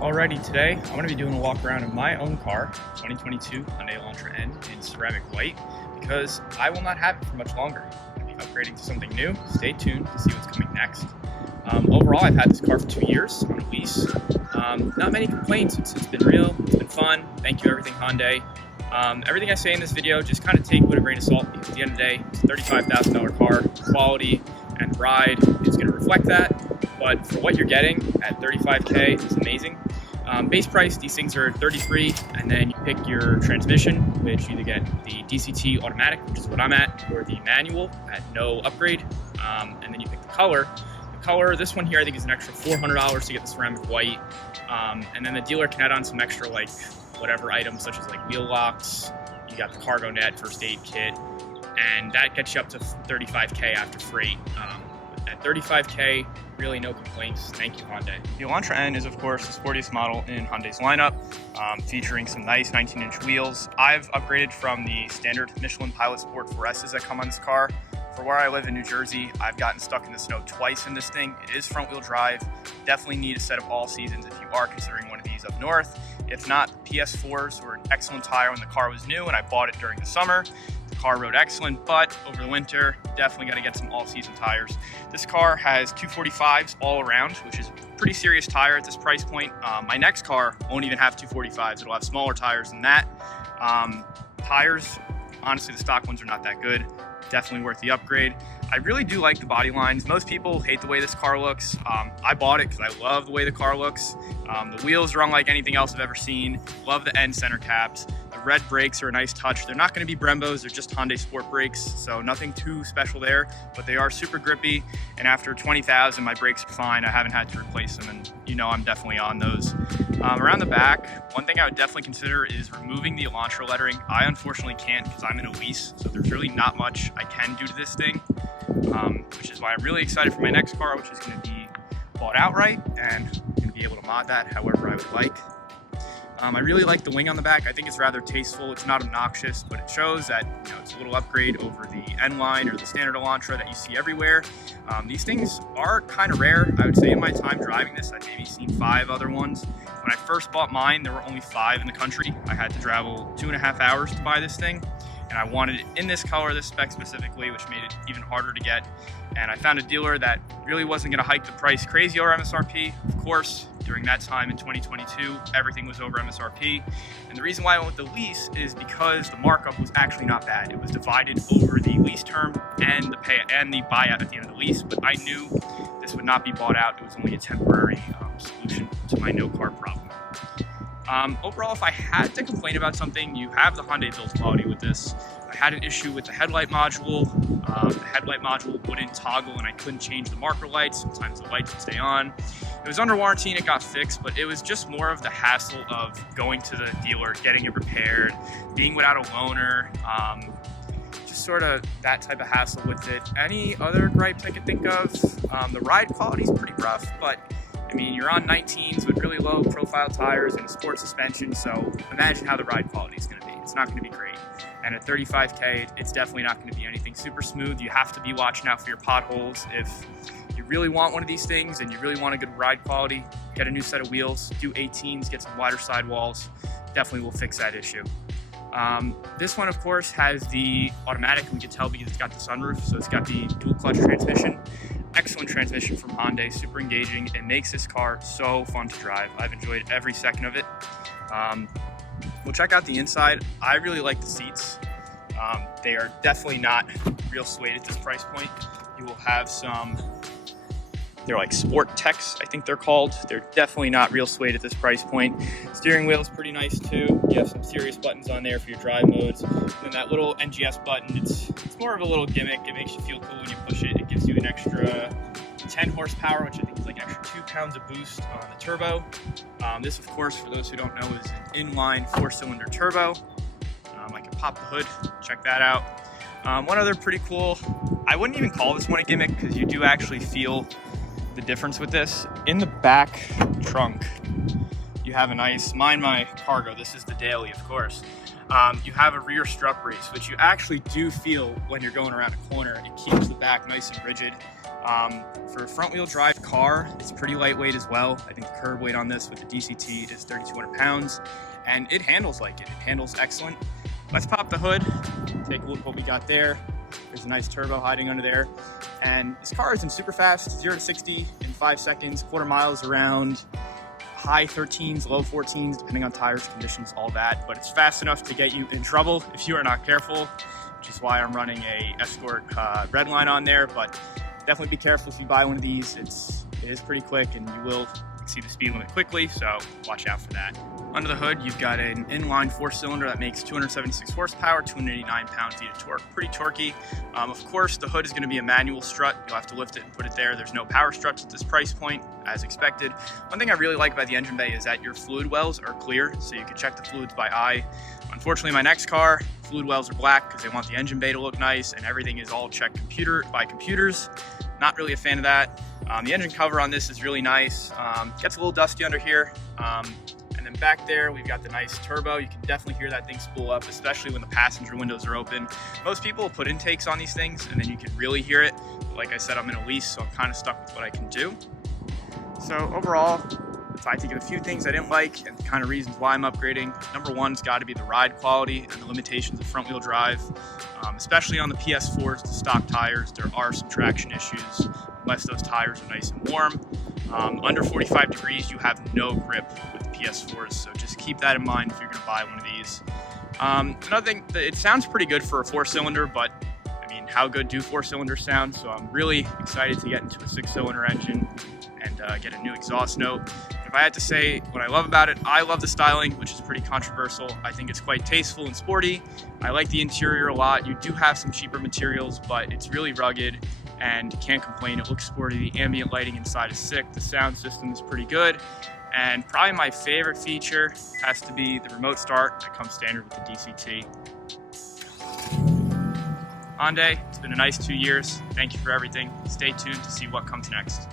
Alrighty, today I'm going to be doing a walk around in my own car, 2022 Hyundai Elantra N in ceramic white, because I will not have it for much longer. I'll be upgrading to something new. Stay tuned to see what's coming next. Overall, I've had this car for 2 years on a lease. Not many complaints. It's been real. It's been fun. Thank you, everything Hyundai. Everything I say in this video, just kind of take with a grain of salt, because at the end of the day, it's a $35,000 car. Quality and ride is going to reflect that. But for what you're getting at $35K, it's amazing. Base price, these things are $33,000, and then you pick your transmission, which you either get the DCT automatic, which is what I'm at, or the manual at no upgrade, and then you pick the color. The color, this one here, I think is an extra $400 to get the ceramic white, and then the dealer can add on some extra, like, whatever items, such as like wheel locks. You got the cargo net, first aid kit, and that gets you up to $35K after freight. At $35K, really no complaints. Thank you, Hyundai. The Elantra N is, of course, the sportiest model in Hyundai's lineup, featuring some nice 19-inch wheels. I've upgraded from the standard Michelin Pilot Sport 4S's that come on this car. For where I live in New Jersey, I've gotten stuck in the snow twice in this thing. It is front-wheel drive. Definitely need a set of all seasons if you are considering one of these up north. If not, the PS4s were an excellent tire when the car was new, and I bought it during the summer. The car rode excellent, but over the winter, definitely got to get some all-season tires. This car has 245s all around, which is a pretty serious tire at this price point. My next car won't even have 245s. It'll have smaller tires than that. Tires, honestly, the stock ones are not that good. Definitely worth the upgrade. I really do like the body lines. Most people hate the way this car looks. I bought it because I love the way the car looks. The wheels are unlike anything else I've ever seen. Love the end center caps. The red brakes are a nice touch. They're not going to be Brembos, they're just Hyundai Sport brakes, so nothing too special there, but they are super grippy, and after 20,000 my brakes are fine. I haven't had to replace them, and you know I'm definitely on those. Around the back, one thing I would definitely consider is removing the Elantra lettering. I unfortunately can't because I'm in a lease, so there's really not much I can do to this thing, which is why I'm really excited for my next car, which is going to be bought outright, and I'm going to be able to mod that however I would like. I really like the wing on the back. I think it's rather tasteful. It's not obnoxious, but it shows that it's a little upgrade over the N line or the standard Elantra that you see everywhere. These things are kind of rare. I would say in my time driving this, I've maybe seen 5 other ones. When I first bought mine, there were only 5 in the country. I had to travel 2.5 hours to buy this thing, and I wanted it in this color, this spec specifically, which made it even harder to get. And I found a dealer that really wasn't going to hike the price crazy over MSRP. Of course, during that time in 2022, everything was over MSRP. And the reason why I went with the lease is because the markup was actually not bad. It was divided over the lease term and the buyout at the end of the lease, but I knew this would not be bought out. It was only a temporary solution to my no car problem. Overall, if I had to complain about something, you have the Hyundai build quality with this. I had an issue with the headlight module. The headlight module wouldn't toggle and I couldn't change the marker lights. Sometimes the lights would stay on. It was under warranty and it got fixed, but it was just more of the hassle of going to the dealer, getting it repaired, being without a loaner, just sort of that type of hassle with it. Any other gripes I could think of? The ride quality is pretty rough, but I mean, you're on 19s with really low profile tires and a sport suspension, so imagine how the ride quality is going to be. It's not going to be great. And at $35K, it's definitely not going to be anything super smooth. You have to be watching out for your potholes. If you really want one of these things and you really want a good ride quality, get a new set of wheels, do 18s, get some wider sidewalls. Definitely will fix that issue. This one, of course, has the automatic. We can tell because it's got the sunroof, so it's got the dual clutch transmission. Excellent transmission from Hyundai, super engaging. It makes this car so fun to drive. I've enjoyed every second of it. We'll check out the inside. I really like the seats. They are definitely not real suede at this price point. You will have some, they're like Sport Techs, I think they're called. They're definitely not real suede at this price point. Steering wheel is pretty nice too. You have some serious buttons on there for your drive modes. And that little NGS button, it's more of a little gimmick. It makes you feel cool when you push it. It gives you an extra 10 horsepower, which I think is like an extra 2 pounds of boost on the turbo. This, of course, for those who don't know, is an inline 4-cylinder turbo. I can pop the hood, check that out. One other pretty cool, I wouldn't even call this one a gimmick because you do actually feel the difference with this. In the back trunk, you have a nice, mind my cargo, this is the daily, of course. You have a rear strut brace, which you actually do feel when you're going around a corner. It keeps the back nice and rigid. For a front wheel drive car, it's pretty lightweight as well. I think the curb weight on this with the DCT is 3,200 pounds, and it handles like it. It handles excellent. Let's pop the hood, take a look at what we got there. There's a nice turbo hiding under there. And this car isn't super fast, 0 to 60 in 5 seconds, quarter miles around high 13s, low 14s, depending on tires, conditions, all that. But it's fast enough to get you in trouble if you are not careful, which is why I'm running a Escort red line on there. But definitely be careful if you buy one of these. It is pretty quick and you will exceed the speed limit quickly, so watch out for that. Under the hood, you've got an inline 4-cylinder that makes 276 horsepower, 289 pounds-feet of torque, pretty torquey. Of course, the hood is going to be a manual strut. You'll have to lift it and put it there. There's no power struts at this price point, as expected. One thing I really like about the engine bay is that your fluid wells are clear, so you can check the fluids by eye. Unfortunately, my next car, fluid wells are black because they want the engine bay to look nice, and everything is all checked by computers. Not really a fan of that. The engine cover on this is really nice. Gets a little dusty under here. And then back there, we've got the nice turbo. You can definitely hear that thing spool up, especially when the passenger windows are open. Most people will put intakes on these things and then you can really hear it. But like I said, I'm in a lease, so I'm kind of stuck with what I can do. So overall, if I had to give a few things I didn't like and the kind of reasons why I'm upgrading, number one has got to be the ride quality and the limitations of front wheel drive. Especially on the PS4s, the stock tires, there are some traction issues unless those tires are nice and warm. Under 45 degrees, you have no grip with the PS4s, so just keep that in mind if you're going to buy one of these. Another thing, it sounds pretty good for a 4-cylinder, but I mean, how good do 4-cylinders sound? So I'm really excited to get into a 6-cylinder engine and get a new exhaust note. If I had to say what I love about it, I love the styling, which is pretty controversial. I think it's quite tasteful and sporty. I like the interior a lot. You do have some cheaper materials, but it's really rugged and can't complain. It looks sporty. The ambient lighting inside is sick. The sound system is pretty good. And probably my favorite feature has to be the remote start that comes standard with the DCT. Hyundai, it's been a nice 2 years. Thank you for everything. Stay tuned to see what comes next.